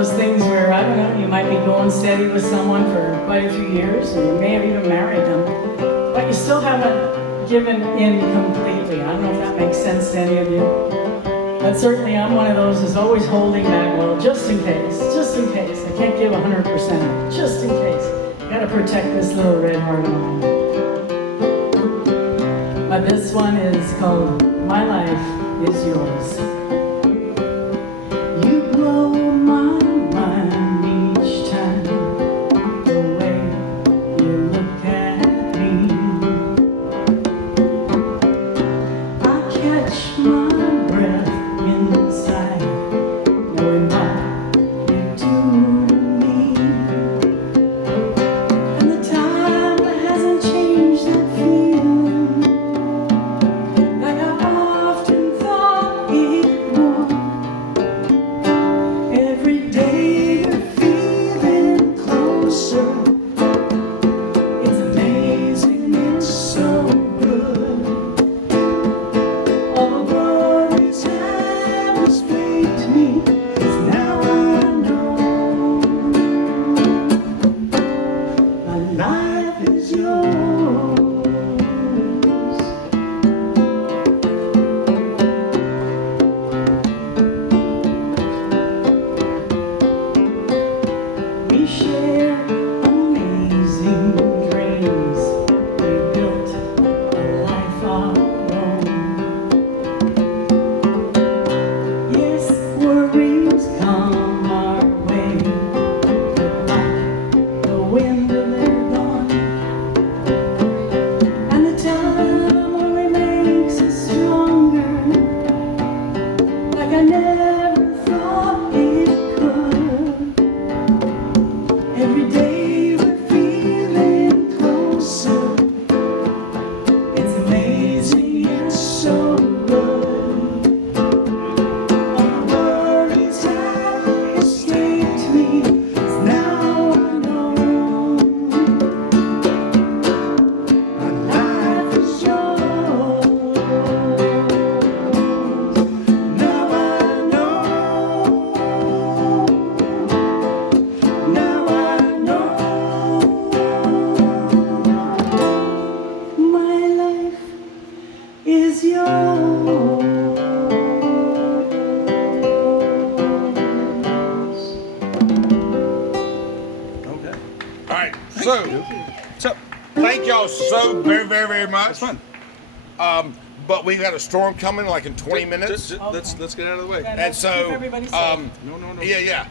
those things where, I don't know, you might be going steady with someone for quite a few years, and you may have even married them, but you still haven't given in completely. I don't know if that makes sense to any of you. But certainly I'm one of those who's always holding back, well, just in case, just in case. I can't give 100%, just in case. Gotta protect this little red heart of mine. But this one is called My Life Is Yours. You blow my mind each time, the way you look at me. I catch my breath inside, knowing what you do to me. And the time hasn't changed that feeling, like I often thought it would. Every day you're feeling closer. It's amazing, it's so good. All the worries have escaped me, 'cause now I know my life is yours. We share amazing dreams. We built a life our own. Yes, worries come our way, but like the wind they're gone. And the time only makes us stronger, like I never thought it could. Every day we're feeling closer. It's amazing, it's so good. All the worries have escaped me, 'cause now I know my life is yours. Now I know. Now I know my life is yours. Okay. All right, so thank y'all so very, very, very much. It's fun. But we got a storm coming like in 20 minutes. Let's get out of the way. And And so, keep everybody safe. No. yeah.